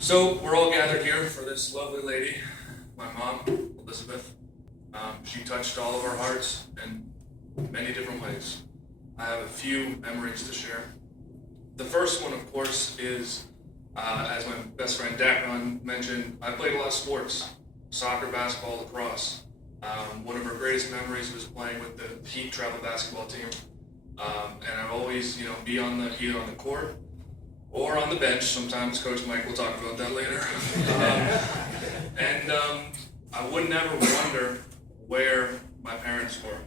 So we're all gathered here for this lovely lady, my mom, Elizabeth. She touched all of our hearts in many different ways. I have a few memories to share. The first one, of course, is, as my best friend Dacron mentioned, I played a lot of sports, soccer, basketball, lacrosse. One of her greatest memories was playing with the Heat travel basketball team. And I'd always, be either on the court or on the bench. Sometimes Coach Mike will talk about that later. I would never wonder where my parents were.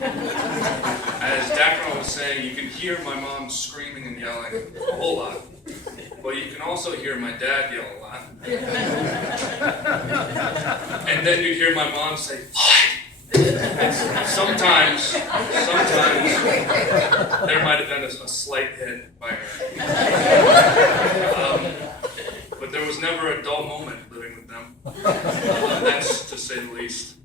As Dacron was saying, you can hear my mom screaming and yelling a whole lot, but you can also hear my dad yell a lot. And then you'd hear my mom say, "Lloyd!" Sometimes there might have been a slight hit by her. But there was never a dull moment living with them. That's to say the least.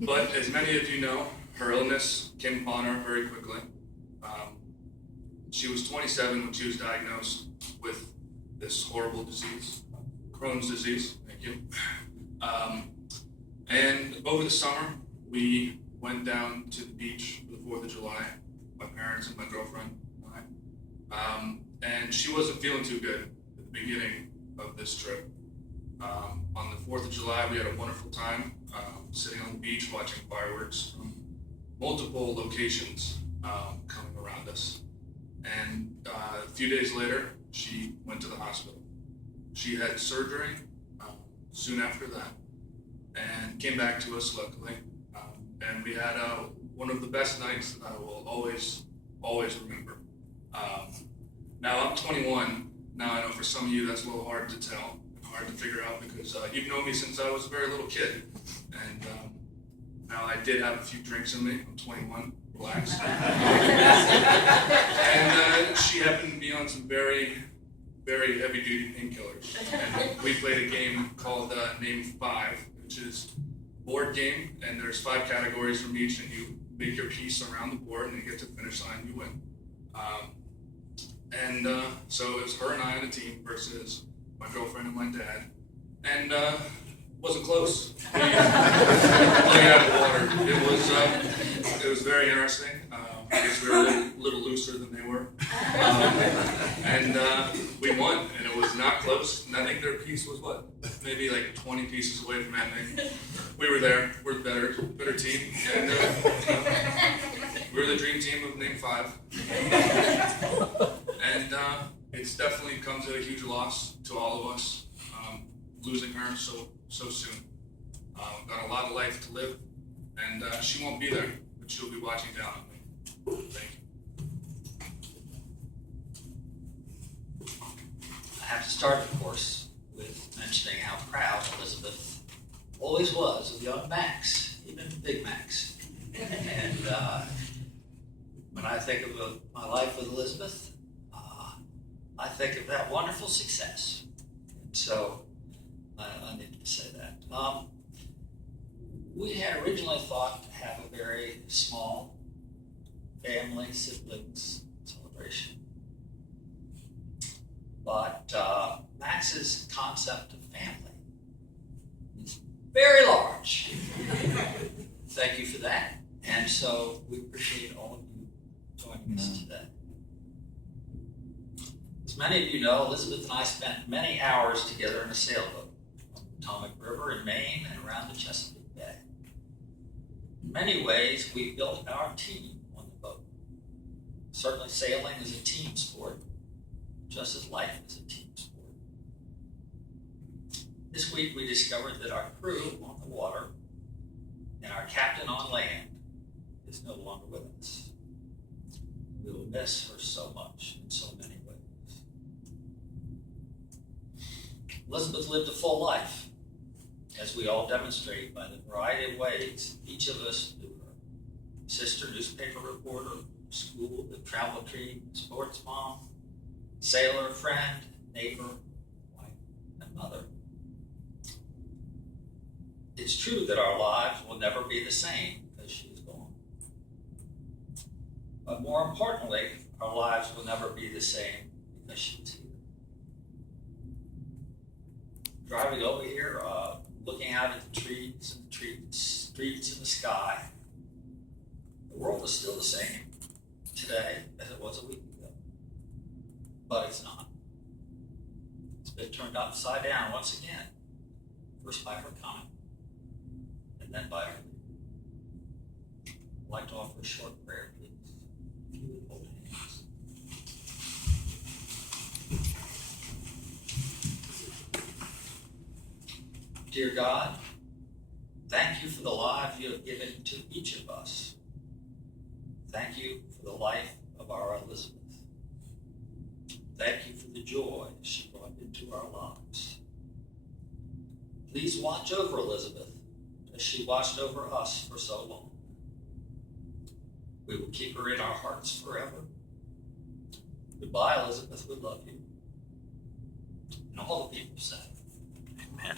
But as many of you know, her illness came upon her very quickly. She was 27 when she was diagnosed with this horrible disease, Crohn's disease. Thank you. And over the summer, we went down to the beach for the 4th of July, my parents and my girlfriend and I. And she wasn't feeling too good at the beginning of this trip. On the 4th of July, we had a wonderful time sitting on the beach watching fireworks from multiple locations coming around us. And a few days later, she went to the hospital. She had surgery soon after that and came back to us luckily. And we had one of the best nights that I will always remember. Now I'm 21. Now I know for some of you that's a little hard to tell. Hard to figure out because you've known me since I was a very little kid. And now I did have a few drinks in me. I'm 21, relax. And she happened to be on some very, very heavy duty painkillers. And we played a game called Name 5, which is a board game, and there's 5 categories from each, and you make your piece around the board, and you get to the finish line, you win. So it was her and I on a team versus my girlfriend and my dad, and wasn't close. We played out of the water. It was very interesting. I guess we were a little looser than they were, and we won, and it was not close. And I think their piece was maybe like 20 pieces away from ending. We were there. We're the better team, and we were the dream team of Name 5. And it's definitely comes at a huge loss to all of us, losing her so soon. Got a lot of life to live, and she won't be there, but she'll be watching down on me. Thank you. I have to start, of course, with mentioning how proud Elizabeth always was of young Max, even Big Max. And when I think of my life with Elizabeth, I think of that wonderful success. And so I needed to say that. We had originally thought to have a very small family siblings celebration. But Max's concept of family is very large. Thank you for that. And so we appreciate all of you joining us today. As many of you know, Elizabeth and I spent many hours together in a sailboat on the Potomac River in Maine and around the Chesapeake Bay. In many ways, we built our team on the boat. Certainly sailing is a team sport, just as life is a team sport. This week we discovered that our crew on the water and our captain on land is no longer with us. We will miss her so much in so many ways. Elizabeth lived a full life, as we all demonstrate by the variety of ways each of us knew her. Sister, newspaper reporter, school, the travel team, sports mom, sailor, friend, neighbor, wife, and mother. It's true that our lives will never be the same because she is gone. But more importantly, our lives will never be the same because she is here. driving over here, looking out at the trees and streets in the sky. The world is still the same today as it was a week ago. But it's not. It's been turned upside down once again. First by her comment, and then by her leader. I'd like to offer a short prayer, please. If you would hold hands. Dear God, thank you for the life you have given to each of us. Thank you for the life of our Elizabeth. Thank you for the joy she brought into our lives. Please watch over Elizabeth as she watched over us for so long. We will keep her in our hearts forever. Goodbye, Elizabeth. We love you. And all the people said, amen.